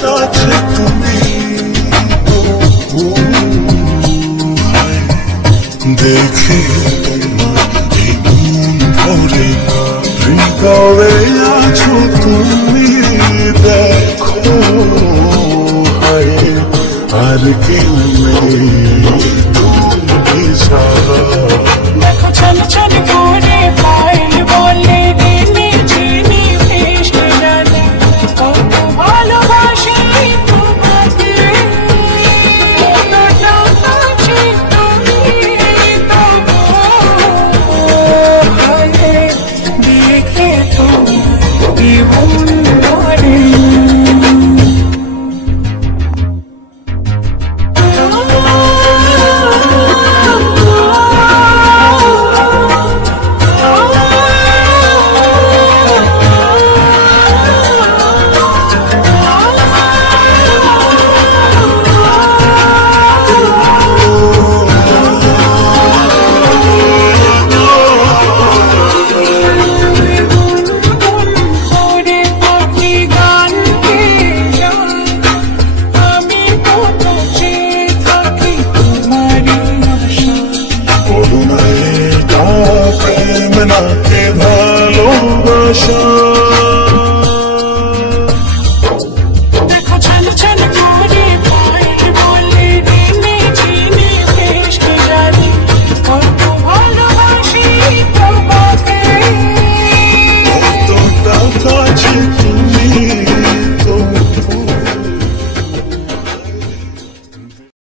কাছে তুমি দেখে তোমার এই মন ভরে না হৃদয়ে আছো তুমি দেখো আর কেউ নেই তুমি ছাড়া দেখো ছল ছল করে পায়েল বলে দিনে চিনি ভেসে গেলে কত ভালোবাসি তোমাকে কতটা কাছে তুমি তবু দেখে তুমি জীবন ভরে প্রেম না